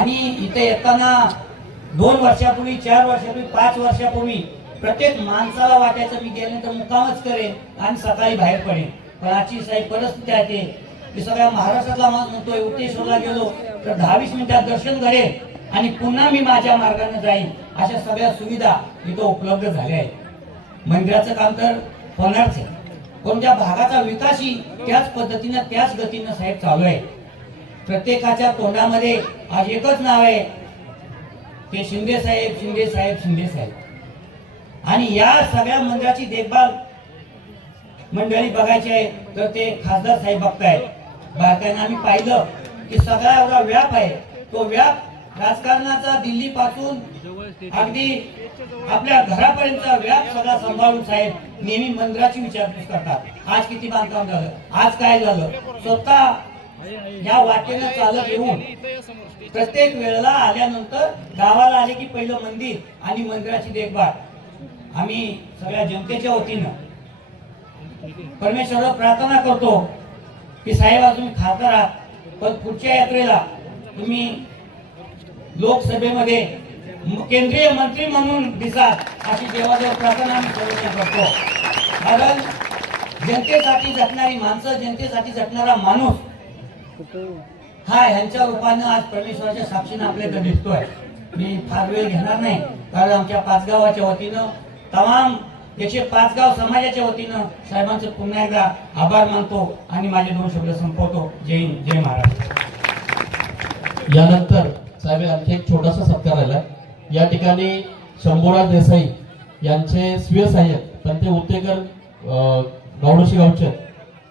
आणि इथे येताना दोन वर्षापूर्वी चार वर्षापूर्वी पाच वर्षापूर्वी प्रत्येक माणसाला वाटायचं मी गेल्यानंतर मुक्कामच करेन आणि सकाळी बाहेर पडेन. पण आजची साहेब परिस्थिती आहे ते की सगळ्या महाराष्ट्रातला माणूस म्हणतोय उत्तेश्वरला गेलो तर दहा वीस मिनिटात दर्शन करेल आणि पुन्हा मी माझ्या मार्गाने जाईन. अशा सगळ्या सुविधा इथं उपलब्ध झाल्या आहेत. मंदिराचं काम तर होणारच आहे. पण भागाचा विकासही त्याच पद्धतीनं त्याच गतीनं साहेब चालू आहे. प्रत्येकाच्या तोंडामध्ये आज एकच नाव आहे. ते शिंदे साहेब शिंदे साहेब शिंदे साहेब. आणि या सगळ्या मंदिराची देखभाल मंडळी बघायची आहे तर ते खासदार साहेब बघतायत. बारकाईनं आम्ही पाहिलं की सगळा एवढा व्याप आहे. तो व्याप राजकारणाचा दिल्ली पासून अगदी आपल्या घरापर्यंतचा व्याप सगळा सांभाळून साहेब नेहमी मंदिराची विचारपूस करतात. आज किती बांधकाम झालं? आज काय झालं? स्वतः या वाटेनं चालत येऊन प्रत्येक वेळेला आल्यानंतर गावाला आले की पहिलं मंदिर आणि मंदिराची देखभाल. आम्ही सगळ्या जनतेच्या वतीनं परमेश्वरावर प्रार्थना करतो की साहेब तुम्ही खासदार आहात पण पुढच्या यात्रेला तुम्ही लोकसभेमध्ये केंद्रीय मंत्री म्हणून दिसाल अशी देवाजवळ प्रार्थना आम्ही सर्वजण करतो. कारण जनतेसाठी झटणारी माणसं जनतेसाठी झटणारा माणूस हा ह्यांच्या रूपानं आज परमेश्वराच्या साक्षीनं आपल्याकडे दिसतोय. मी फार वेळ घेणार नाही कारण आमच्या पाचगावाच्या वतीनं तमाम एकशे पाच गाव समाजाच्या वतीनं साहेबांचं पुन्हा एकदा आभार मानतो आणि माझे दोन शब्द संपवतो. जय हिंद जय महाराष्ट्र. यानंतर साहेब आणखी एक छोटासा सत्कार राहिला या ठिकाणी शंभूराज देसाई यांचे स्वीय सहाय्यक पंते उत्तेकर अं, गावडोशी गावचे.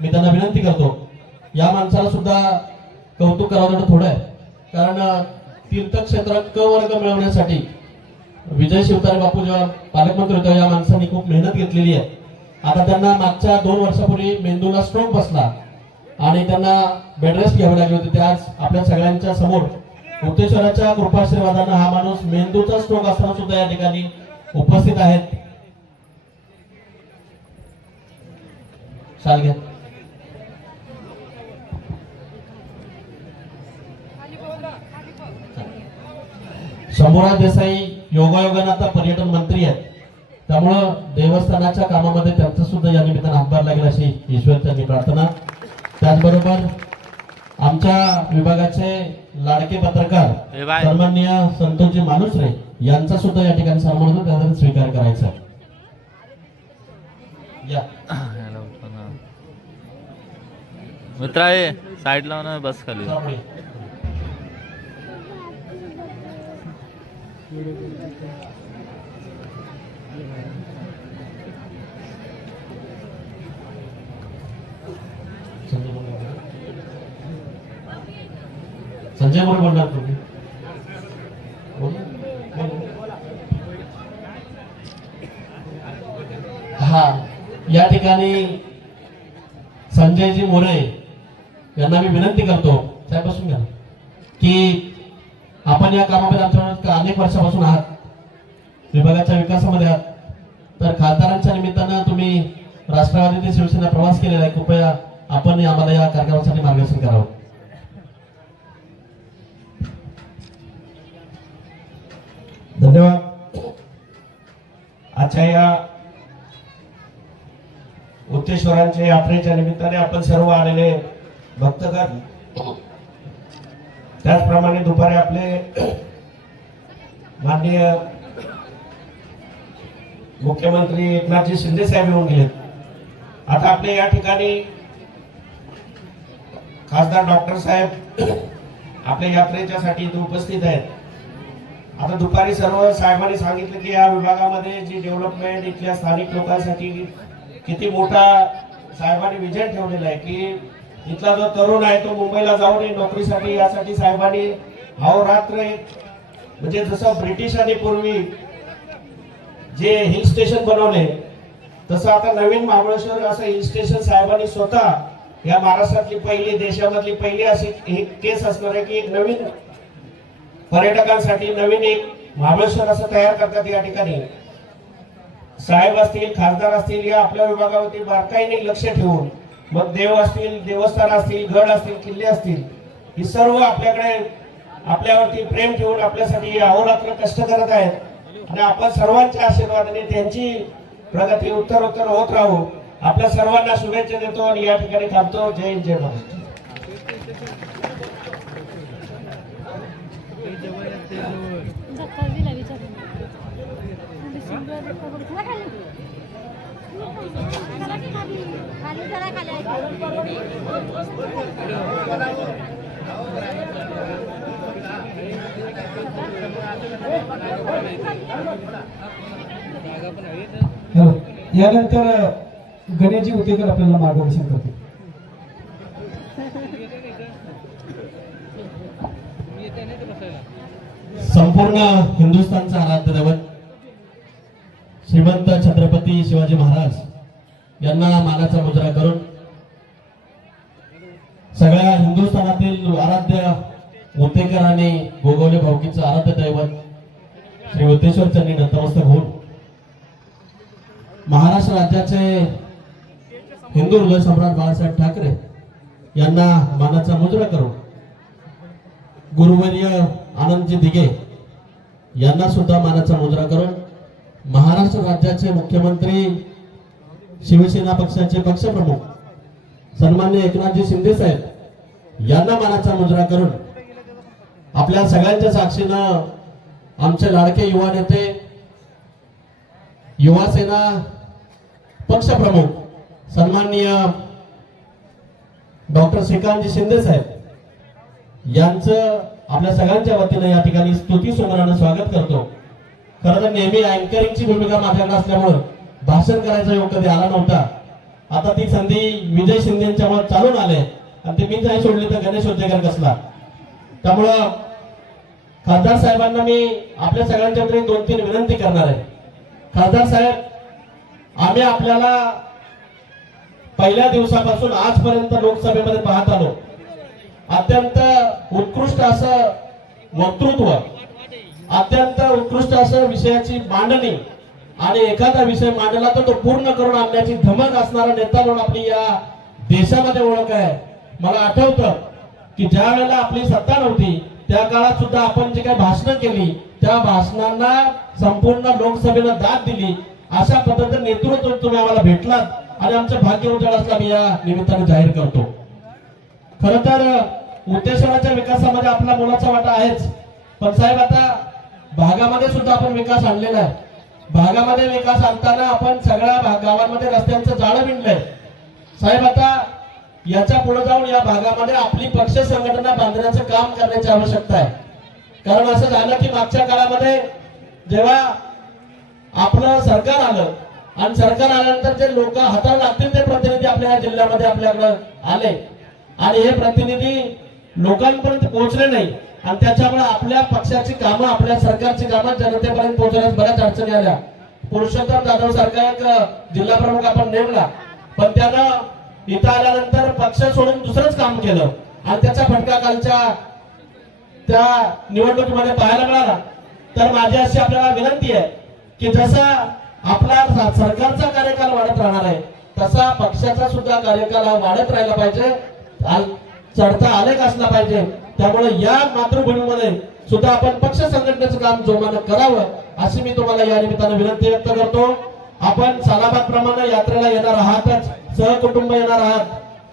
मी त्यांना विनंती करतो या माणसाला सुद्धा कौतुक करावं थोडं. आहे कारण तीर्थक्षेत्रात क वर्ग मिळवण्यासाठी विजय शिवतारे बापू जेव्हा पालकमंत्री होते या माणसांनी खूप मेहनत घेतलेली आहे. आता त्यांना मागच्या दोन वर्षापूर्वी मेंदूला स्ट्रोक बसला आणि त्यांना बेडरेस्ट घ्यावी लागली होती. त्या आज आपल्या सगळ्यांच्या समोर मुक्तेश्वराच्या कृपाशीर्वादानं हा माणूस मेंदूचा स्ट्रोक असताना सुद्धा या ठिकाणी उपस्थित आहेत. घ्या. शंभूराज देसाई योगायोगानं आता पर्यटन मंत्री आहेत. त्यामुळं देवस्थानाच्या कामामध्ये त्यांचं सुद्धा या निमित्तानं हातभार लागेल अशी ईश्वरचरणी प्रार्थना. त्याचबरोबर आमच्या विभागाचे लाडके पत्रकार. सन्माननीय संतोषजी मानुसरे यांचा सुद्धा या ठिकाणी सन्मान होतो त्याचा स्वीकार करायचा आहे. या. मित्रा ये साईड लावून बस खाली. संजय बोल बोलणार तुम्ही हा या ठिकाणी संजयजी मोरे यांना मी विनंती करतो त्यापासून घ्या की आपण या कामामध्ये आमच्या अनेक वर्षापासून आहात. विभागाच्या विकासामध्ये आहात. तर खासदारांच्या निमित्तानं तुम्ही राष्ट्रवादी ते शिवसेना प्रवास केलेला आहे. कृपया आपण आम्हाला या कार्यक्रमासाठी मार्गदर्शन करावं. धन्यवाद. आजच्या या उत्तेश्वरांच्या यात्रेच्या निमित्ताने आपण सर्व आलेले भक्तगण त्याचप्रमाणे दुपारी आपले माननीय मुख्यमंत्री एकनाथजी शिंदे साहेब येऊन गेले. आता आपल्या या ठिकाणी खासदार डॉक्टर साहेब आपल्या यात्रेच्यासाठी इथे उपस्थित आहेत. आता दुपारी सर्व साहेबांनी सांगितलं की या विभागामध्ये जी डेव्हलपमेंट इथल्या स्थानिक लोकांसाठी किती मोठा साहेबांनी विजय ठेवलेला आहे की इथला जो तरुण आहे तो मुंबईला जाऊन नोकरीसाठी यासाठी साहेबांनी अहोरात्र एक म्हणजे जसं ब्रिटिशांनी पूर्वी जे हिल स्टेशन बनवले तसं आता नवीन महाबळेश्वर असं हिल स्टेशन साहेबांनी स्वतः या महाराष्ट्रातली पहिली देशामधली पहिली अशी एक केस असणार आहे की एक नवीन पर्यटकांसाठी नवीन एक महाबळेश्वर असं तयार करतात या ठिकाणी. साहेब असतील खासदार असतील या आपल्या विभागावरती बारकाईने लक्ष ठेवून मग देव असतील देवस्थान असतील गड असतील किल्ले असतील ही सर्व आपल्याकडे आपल्यावरती प्रेम ठेवून आपल्यासाठी अहोरात्र कष्ट करत आहेत. आणि आपण सर्वांच्या आशीर्वादाने त्यांची प्रगती उत्तर उत्तर होत राहू. आपल्या सर्वांना शुभेच्छा देतो आणि या ठिकाणी थांबतो. जय जय महाराष्ट्र. खाली खाली हो. यानंतर गणेशजी उतेकर आपल्याला मार्गदर्शन करते संपूर्ण हिंदुस्थानचा आराध्य दैवत श्रीमंत छत्रपती शिवाजी महाराज यांना मानाचा मुजरा करून सगळ्या हिंदुस्थानातील आराध्य उतेकर आणि गोगवले भाऊकीचं आराध्य दैवत श्री उतेश्वर चंदी नतमस्तक होऊन महाराष्ट्र राज्याचे हिंदू हृदय सम्राट बाळासाहेब ठाकरे यांना मानाचा मुजरा करून गुरुवर्य आनंदजी दिघे यांना सुद्धा मानाचा मुजरा करून महाराष्ट्र राज्याचे मुख्यमंत्री शिवसेना पक्षाचे पक्षप्रमुख सन्मान्य एकनाथजी शिंदे साहेब यांना मानाचा मुजरा करून आपल्या सगळ्यांच्या साक्षीनं आमचे लाडके युवा नेते युवासेना पक्षप्रमुख सन्माननीय डॉक्टर श्रीकांतजी शिंदे साहेब यांचं आपल्या सगळ्यांच्या वतीनं या ठिकाणी स्तुती सुमरानं स्वागत करतो. खरं तर नेहमी अँकरिंगची भूमिका माझ्याकडे असल्यामुळं भाषण करायचा योग कधी आला नव्हता. आता ती संधी विजय शिंदेच्यामुळे चालून आले आणि ते मी नाही सोडली तर गणेश उद्योगर कसला? त्यामुळं खासदार साहेबांना मी आपल्या सगळ्यांच्या वतीने दोन तीन विनंती करणार आहे. खासदार साहेब आम्ही आपल्याला पहिल्या दिवसापासून आजपर्यंत लोकसभेमध्ये पाहत आलो. अत्यंत उत्कृष्ट असं वक्तृत्व अत्यंत उत्कृष्ट असं विषयाची मांडणी आणि एखादा विषय मांडला तर तो पूर्ण करून आणण्याची धमक असणारा नेता म्हणून आपली या देशामध्ये ओळख आहे. मला आठवतं की ज्या वेळेला आपली सत्ता नव्हती त्या काळात सुद्धा आपण जे काही भाषणं केली त्या भाषणांना संपूर्ण लोकसभेनं दाद दिली. अशा पद्धतीने नेतृत्व तुम्ही आम्हाला भेटलात आणि आमचं भाग्य उजाड असला मी या निमित्ताने जाहीर करतो. खर तर उद्देशनाच्या विकासामध्ये आपला मुलाचा वाटा आहेच. पण साहेब आता भागामध्ये सुद्धा आपण विकास आणलेला आहे. भागामध्ये विकास आणताना आपण सगळ्या भाग- गावांमध्ये रस्त्यांचं जाळं विणलंय. साहेब आता याच्यापुढे जाऊन या भागामध्ये आपली पक्ष संघटना बांधण्याचं काम करण्याची आवश्यकता आहे. कारण असं झालं की मागच्या काळामध्ये जेव्हा आपलं सरकार आलं आणि सरकार आल्यानंतर जे लोक हाताला लागतील ते प्रतिनिधी आपल्या या जिल्ह्यामध्ये आपल्याकडे आले. आणि हे प्रतिनिधी लोकांपर्यंत पोहोचले नाही. आणि त्याच्यामुळे आपल्या पक्षाची कामं आपल्या सरकारची कामं जनतेपर्यंत पोहोचण्यास बऱ्याच अडचणी आल्या. पुरुषोत्तम जाधव सारखा एक जिल्हा प्रमुख आपण नेमला. पण त्यानं इथं आल्यानंतर पक्ष सोडून दुसरंच काम केलं. आणि त्याचा फटका कालच्या त्या निवडणुकीमध्ये पाहायला मिळाला. तर माझी अशी आपल्याला विनंती आहे की जसा आपला सरकारचा कार्यकाल वाढत राहणार आहे तसा पक्षाचा सुद्धा कार्यकाल वाढत राहिला पाहिजे. चढता आलेख असला पाहिजे. त्यामुळे या मातृभूमीमध्ये सुद्धा आपण पक्ष संघटनेचं काम जोमानं करावं अशी मी तुम्हाला या निमित्तानं विनंती व्यक्त करतो. आपण सालाबाद प्रमाणे यात्रेला येणार आहातच सहकुटुंब येणार आहात.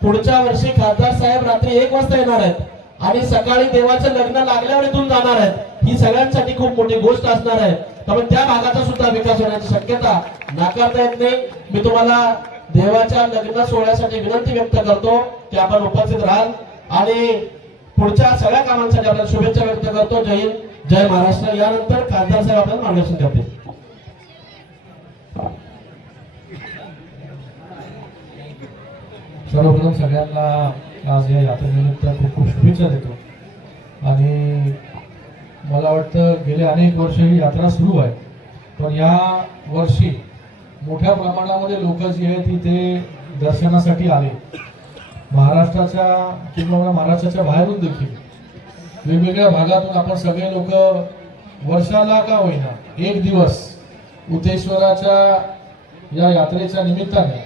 पुढच्या वर्षी खासदार साहेब रात्री एक वाजता येणार आहेत. आणि सकाळी देवाचं लग्न लागल्यावर इथून जाणार आहेत. ही सगळ्यांसाठी खूप मोठी गोष्ट असणार आहे. त्यामुळे त्या भागाचा सुद्धा विकास होण्याची शक्यता नाकारता येत नाही. मी तुम्हाला देवाच्या लग्न सोहळ्यासाठी विनंती व्यक्त करतो की आपण उपस्थित राहाल. आणि पुढच्या सगळ्या कामांसाठी आपल्याला शुभेच्छा व्यक्त करतो. जय हिंद. जय महाराष्ट्र. यानंतर खासदार साहेब आपल्याला मार्गदर्शन करतील. सर्वप्रथम सगळ्यांना आज या यात्रेनिमित्त खूप खूप शुभेच्छा देतो. आणि मला वाटतं गेले अनेक वर्ष ही यात्रा सुरू आहे. पण या वर्षी मोठ्या प्रमाणामध्ये लोक जी आहेत ती ते दर्शनासाठी आले. महाराष्ट्राच्या किंवा महाराष्ट्राच्या बाहेरून देखील. वेगवेगळ्या भागातून आपण सगळे लोक वर्षाला का होईना एक दिवस उतेश्वराच्या या यात्रेच्या निमित्ताने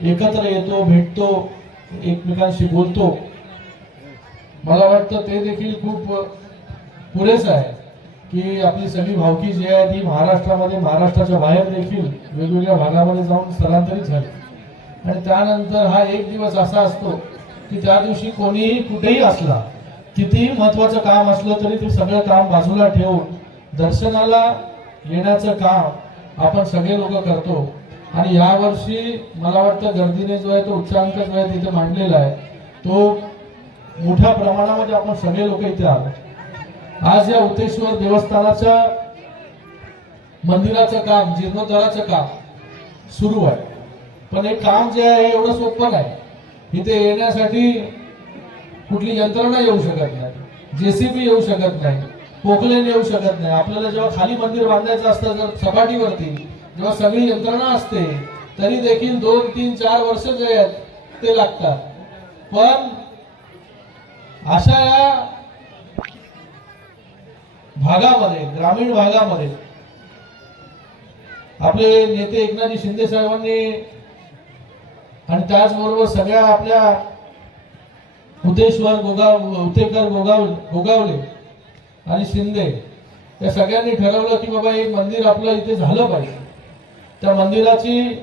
एकत्र येतो भेटतो एकमेकांशी बोलतो. मला वाटतं ते देखील खूप पुरेसं आहे की आपली सगळी भावकी जी आहे ती महाराष्ट्रामध्ये महाराष्ट्राच्या बाहेर देखील वेगवेगळ्या भागामध्ये जाऊन स्थलांतरित झाली. आणि त्यानंतर हा एक दिवस असा असतो की त्या दिवशी कोणीही कुठेही असला कितीही महत्वाचं काम असलं तरी ते सगळं काम बाजूला ठेवून दर्शनाला येण्याचं काम आपण सगळे लोक करतो. आणि यावर्षी मला वाटतं गर्दीने जो आहे तो उच्चांक जो आहे तिथे मांडलेला आहे तो मोठ्या प्रमाणामध्ये आपण सगळे लोक इथे आलो. आज या उतेश्वर देवस्थानाच्या मंदिराचं काम जीर्णोद्धाराचं काम सुरू आहे. पण हे काम जे आहे एवढं सोपं नाही. इथे येण्यासाठी कुठली यंत्रणा येऊ शकत नाही. जेसीबी येऊ शकत नाही. पोकलेन येऊ शकत नाही. आपल्याला जेव्हा खाली मंदिर बांधायचं असतं जर सपाटीवरती जेव्हा सगळी यंत्रणा असते तरी देखील दोन तीन चार वर्ष जे आहेत ते लागतात. पण अशा या भागामध्ये ग्रामीण भागामध्ये आपले नेते एकनाथजी शिंदे साहेबांनी आणि त्याचबरोबर सगळ्या आपल्या उदेश्वर गोगाव उतेकर गोगाव गोगावले आणि शिंदे या सगळ्यांनी ठरवलं की बाबा एक मंदिर आपलं इथे झालं पाहिजे. त्या मंदिराची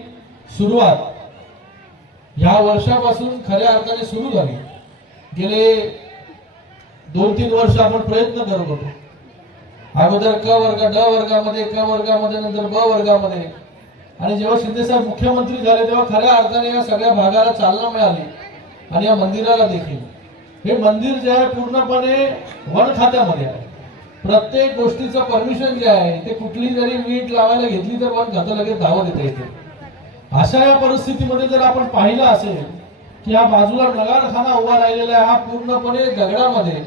सुरुवात ह्या वर्षापासून खऱ्या अर्थाने सुरू झाली. गेले दोन तीन वर्ष आपण प्रयत्न करत होतो. अगोदर क वर्ग ड वर्गामध्ये क वर्गामध्ये नंतर ब वर्गामध्ये. आणि जेव्हा शिंदेसाहेब मुख्यमंत्री झाले तेव्हा खऱ्या अर्थाने या सगळ्या भागाला चालना मिळाली आणि या मंदिराला देखील. हे मंदिर जे आहे पूर्णपणे वन खात्यामध्ये आहे. प्रत्येक गोष्टीचं परमिशन जे आहे ते कुठली जरी वीट लावायला घेतली तर वन खातं लगेच धावत येते इथे. अशा या परिस्थितीमध्ये जर आपण पाहिलं असेल की हा बाजूला नगारखाना उभा राहिलेला आहे हा पूर्णपणे दगडामध्ये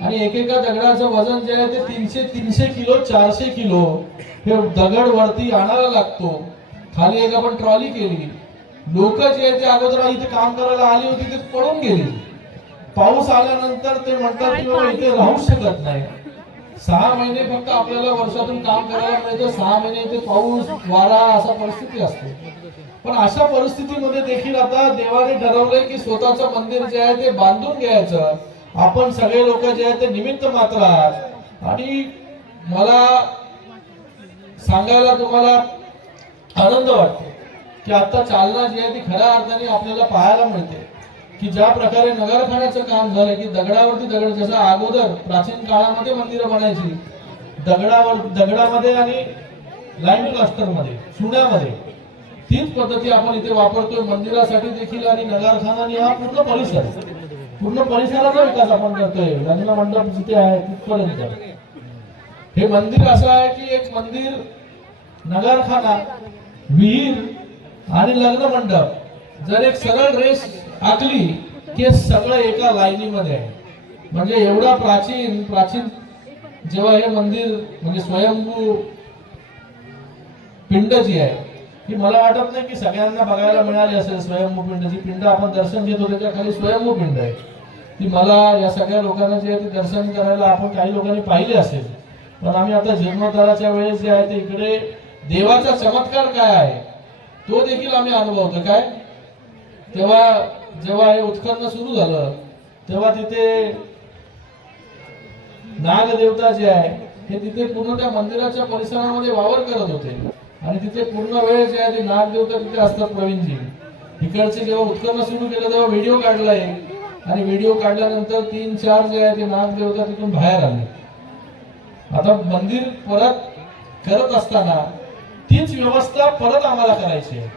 आणि एकेका दगडाचं वजन जे आहे ते तीनशे तीनशे किलो चारशे किलो हे दगड वरती आणायला लागतो. खाली एक आपण ट्रॉली केली. लोक जे आहे ते अगोदर इथे काम करायला आली होती ते पळून गेली. पाऊस आल्यानंतर ते म्हणतात की इथे राहू शकत नाही. सहा महिने फक्त आपल्याला वर्षातून काम करायला मिळतं. सहा महिने इथे पाऊस वारा असा परिस्थिती असते. पण अशा परिस्थितीमध्ये देखील आता देवाने ठरवलंय की स्वतःचं मंदिर जे आहे ते बांधून घ्यायचं. आपण सगळे लोक जे आहेत ते निमित्त मात्र आहात. आणि मला सांगायला तुम्हाला आनंद वाटतो की आता चालना जी आहे ती खऱ्या अर्थाने आपल्याला पाहायला मिळते. की ज्या प्रकारे नगरखान्याचं काम झालं की दगडावरती दगड जसं अगोदर प्राचीन काळामध्ये मंदिरं बनायची दगडावर दगडामध्ये आणि लाईन प्लास्टरमध्ये चुन्यामध्ये तीच पद्धती आपण इथे वापरतोय. मंदिरासाठी देखील आणि नगरखाना आणि हा पूर्ण परिसर पूर्ण परिसराचा विकास आपण करतोय. लग्न मंडप जिथे आहे तिथपर्यंत. हे मंदिर असं आहे की एक मंदिर नगरखाना विहीर आणि लग्न मंडप. जर एक सरळ रेस आखली की सगळं एका लाईनीमध्ये आहे. म्हणजे एवढा प्राचीन प्राचीन जेव्हा हे मंदिर म्हणजे स्वयंभू पिंड जी आहे ही मला वाटत नाही की सगळ्यांना बघायला मिळाली असेल स्वयंभू पिंड. जी पिंड आपण दर्शन घेतो त्याच्याखाली स्वयंभू पिंड आहे. ती मला या सगळ्या लोकांना जे आहे ते दर्शन करायला आपण काही लोकांनी पाहिले असेल. पण आम्ही आता जीर्णोद्धाराच्या वेळेस जे आहे ते इकडे देवाचा चमत्कार काय आहे तो देखील आम्ही अनुभवतो. काय? तेव्हा जेव्हा हे उत्खनन सुरू झालं तेव्हा तिथे नागदेवता जे आहे हे तिथे पूर्ण त्या मंदिराच्या परिसरामध्ये वावर करत होते. आणि तिथे पूर्ण वेळ जे आहे ते नागदेवता तिथे असतात प्रवीणजी. इकडचे जेव्हा उत्खनन सुरू केलं तेव्हा व्हिडिओ काढला एक. आणि व्हिडिओ काढल्यानंतर तीन चार जे आहे ते नागदेवता तिथून बाहेर आले. आता मंदिर परत करत असताना तीच व्यवस्था परत आम्हाला करायची आहे.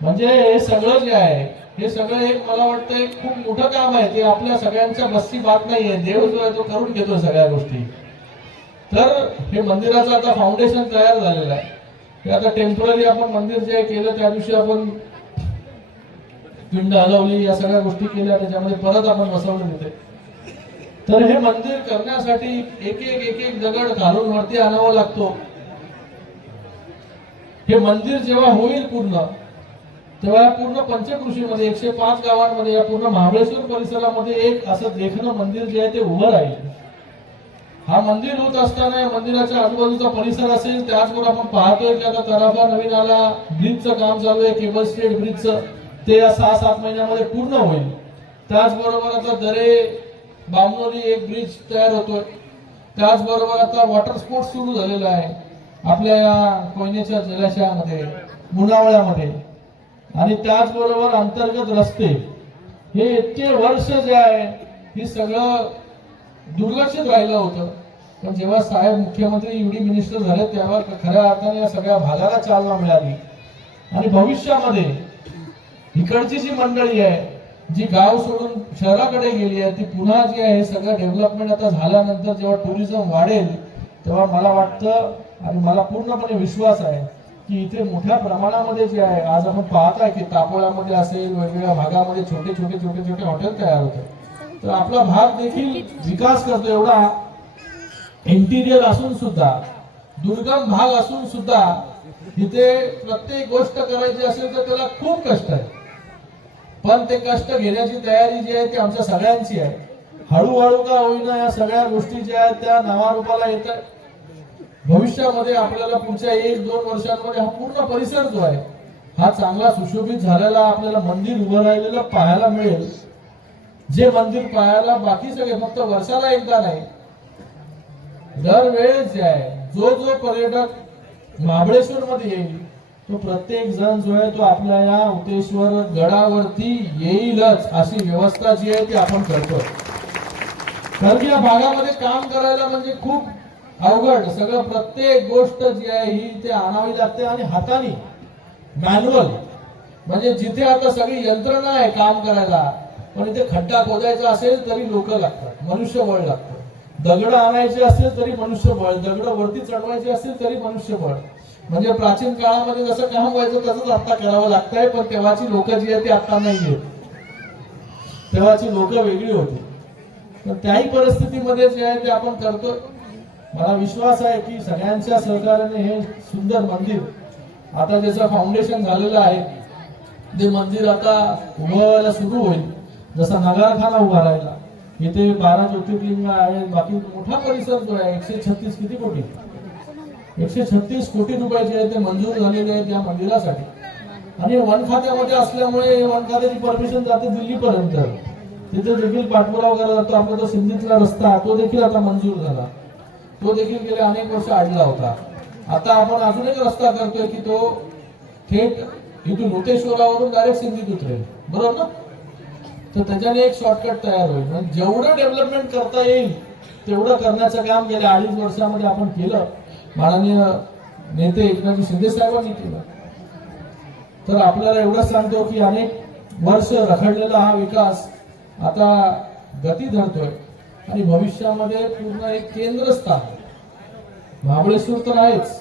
म्हणजे हे सगळं जे आहे हे सगळं एक मला वाटतं एक खूप मोठं काम आहे. ते आपल्या सगळ्यांच्या बस्ती बात नाहीये. देव जो आहे तो करून घेतो सगळ्या गोष्टी. तर हे मंदिराचं आता फाउंडेशन तयार झालेलं आहे. हे आता टेंपररी आपण मंदिर जे केलं त्या दिवशी आपण पिंड हलवली या सगळ्या गोष्टी केल्या त्याच्यामध्ये परत आपण बसवलं तिथे. तर हे मंदिर करण्यासाठी एक एक एक एक दगड घालून वरती आणावा लागतो. हे मंदिर जेव्हा होईल पूर्ण तेव्हा या पूर्ण पंचकृषीमध्ये एकशे पाच गावांमध्ये या पूर्ण महाबळेश्वर परिसरामध्ये एक असं देखणं मंदिर जे आहे ते उभं राहील. हा मंदिर होत असताना या मंदिराच्या आजूबाजूचा परिसर असेल त्याचबरोबर आपण पाहतोय की आता तराफा नवीन आला ब्रिजचं काम चालू आहे केबल स्टेट ब्रिजचं ते या सहा सात महिन्यामध्ये पूर्ण होईल. त्याचबरोबर आता दरे बामनोली एक ब्रिज तयार होतोय. त्याचबरोबर आता वॉटर स्पोर्ट्स सुरू झालेला आहे आपल्या या कोयनेच्या जलाशयामध्ये मुनावळ्यामध्ये आणि त्याचबरोबर अंतर्गत रस्ते. हे इतके वर्ष जे आहे हे सगळं दुर्लक्षित राहिलं होतं. पण जेव्हा साहेब मुख्यमंत्री युडी मिनिस्टर झाले तेव्हा खऱ्या अर्थाने या सगळ्या भागाला चालना मिळाली. आणि भविष्यामध्ये इकडची जी मंडळी आहे जी गाव सोडून शहराकडे गेली आहे ती पुन्हा जी आहे हे सगळं डेव्हलपमेंट आता झाल्यानंतर जेव्हा टुरिझम वाढेल तेव्हा मला वाटतं आणि मला पूर्णपणे विश्वास आहे की इथे मोठ्या प्रमाणामध्ये जे आहे आज आपण पाहत आहे की तापोळ्यामध्ये असेल वेगवेगळ्या भागामध्ये छोटे छोटे छोटे छोटे हॉटेल तयार होते. तर आपला भाग देखील विकास करतो एवढा. इंटिरियर असून सुद्धा दुर्गम भाग असून सुद्धा इथे प्रत्येक गोष्ट करायची असेल तर त्याला खूप कष्ट आहे. पण ते कष्ट घेण्याची तयारी जी आहे ती आमच्या सगळ्यांची आहे. हळूहळू का होईना या सगळ्या गोष्टी ज्या आहेत त्या नावारूपाला येत आहेत. भविष्यामध्ये आपल्याला पुढच्या एक दोन वर्षांमध्ये हा पूर्ण परिसर जो आहे हा चांगला सुशोभित झालेला आपल्याला मंदिर उभं राहिलेलं पाहायला मिळेल. जे मंदिर पाहायला बाकी सगळे फक्त वर्षाला एकदा नाही. दरवेळेस जे आहे जो जो पर्यटक महाबळेश्वर मध्ये येईल तो प्रत्येक जण जो आहे तो आपल्या या उतेश्वर गडावरती येईलच अशी व्यवस्था जी आहे ती आपण करतो कारण या भागामध्ये काम करायला म्हणजे खूप अवघड सगळं प्रत्येक गोष्ट जी आहे ही ते आणावी लागते आणि हाताने. मॅन्युअल म्हणजे जिथे आता सगळी यंत्रणा आहे काम करायला पण इथे खड्डा खोदायचा असेल तरी लोक लागतात मनुष्यबळ लागतं. दगड आणायचे असेल तरी मनुष्यबळ दगड वरती चढवायचे असेल तरी मनुष्यबळ म्हणजे प्राचीन काळामध्ये जसं काम व्हायचं तसंच आता करावं लागतंय पण तेव्हाची लोक जी आहे ती आता नाही आहेत तेव्हाची लोक वेगळी होती. तर त्याही परिस्थितीमध्ये जे आहे ते आपण करतो मला विश्वास आहे की सगळ्यांच्या सहकार्याने हे सुंदर मंदिर आता त्याचं फाउंडेशन झालेलं आहे ते मंदिर आता उभारायला सुरू होईल. जसा नगारखाना उभारायला इथे बारा ज्योतिर्लिंग आहेत बाकी मोठा परिसर जो आहे एकशे छत्तीस किती कोटी? एकशे छत्तीस कोटी रुपयाचे आहे ते मंजूर झालेले आहेत या मंदिरासाठी. आणि वन खात्यामध्ये असल्यामुळे वन खात्याची परमिशन जाते दिल्लीपर्यंत. तिथे देखील पाठपुरावा केला जातो आपला जो सिंधीतला रस्ता तो देखील आता मंजूर झाला. तो देखील गेले अनेक वर्ष अडला होता. आता आपण अजून एक रस्ता करतोय की तो थेट इथून मुतेश्वरावरून डायरेक्ट सिंधीत उतरेल बरोबर ना? तर त्याच्याने एक शॉर्टकट तयार होईल. म्हणजे जेवढं डेव्हलपमेंट करता येईल तेवढं करण्याचं काम गेल्या अडीच वर्षामध्ये आपण केलं. माननीय नेते एकनाथ शिंदे साहेबांनी केलं. तर आपल्याला एवढंच सांगतो की अनेक वर्ष रखडलेला हा विकास आता गती धरतोय. आणि भविष्यामध्ये पूर्ण एक केंद्रस्थान. महाबळेश्वर तर आहेच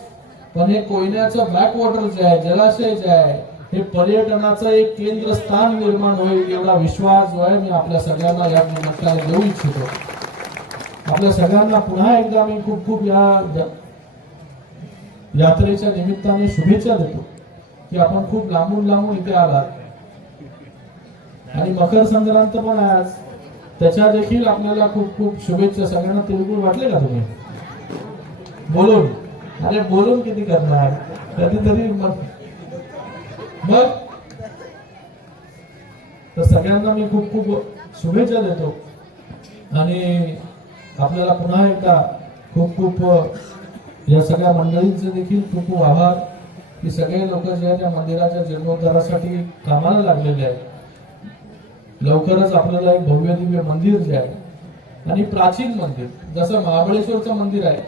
पण हे कोयन्याचं बॅकवॉटर जे आहे जलाशय जे आहे हे पर्यटनाचं एक केंद्रस्थान निर्माण होईल एवढा विश्वास जो आहे मी आपल्या सगळ्यांना या निमित्ताने देऊ इच्छितो. आपल्या सगळ्यांना पुन्हा एकदा मी खूप खूप या यात्रेच्या निमित्ताने शुभेच्छा देतो की आपण खूप लांबून लांबून इथे आलात. आणि मकर संक्रांत पण आहे आज. त्याच्या देखील आपल्याला खूप खूप शुभेच्छा. सगळ्यांना तिळगुळ वाटले का तुम्ही? बोलून. अरे बोलून किती करणार? कधीतरी मग. मग? तर सगळ्यांना मी खूप खूप शुभेच्छा देतो. आणि आपल्याला पुन्हा एकदा खूप खूप या सगळ्या मंडळींचे देखील खूप खूप आभार. की सगळे लोक जे आहेत त्या मंदिराच्या जीर्णोद्धारासाठी कामाला लागलेले आहेत. लवकरच आपल्याला एक भव्य दिव्य मंदिर जे आहे आणि प्राचीन मंदिर जसं महाबळेश्वरचं मंदिर आहे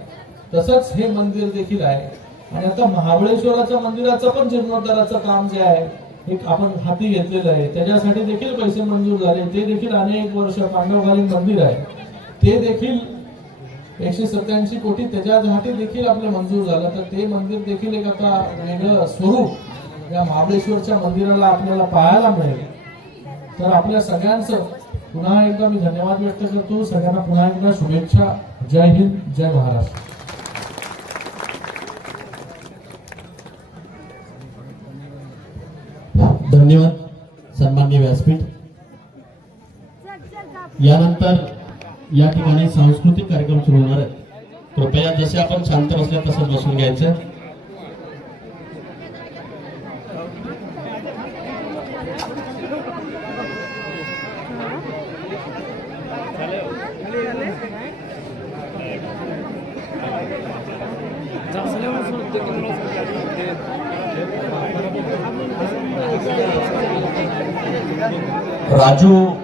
तसंच हे मंदिर देखील आहे. आणि आता महाबळेश्वराच्या मंदिराचं पण जीर्णोद्धाराचं काम जे आहे हे आपण हाती घेतलेलं आहे. त्याच्यासाठी देखील पैसे मंजूर झाले. ते देखील अनेक वर्ष पांडवकालीन मंदिर आहे. ते देखील एकशे सत्याऐंशी कोटी त्याच्यासाठी देखील आपलं मंजूर झालं. तर ते मंदिर देखील एक आता वेगळं स्वरूप या महाबळेश्वरच्या मंदिराला आपल्याला पाहायला मिळेल. तर आपल्या सगळ्यांचं पुन्हा एकदा मी धन्यवाद व्यक्त करतो. सगळ्यांना पुन्हा एकदा शुभेच्छा. जय हिंद जय महाराष्ट्र. धन्यवाद सन्मान्य व्यासपीठ. यानंतर या ठिकाणी सांस्कृतिक कार्यक्रम सुरू होणार आहेत. कृपया जसे आपण शांत बसले तसंच बसून घ्यायचं. Raju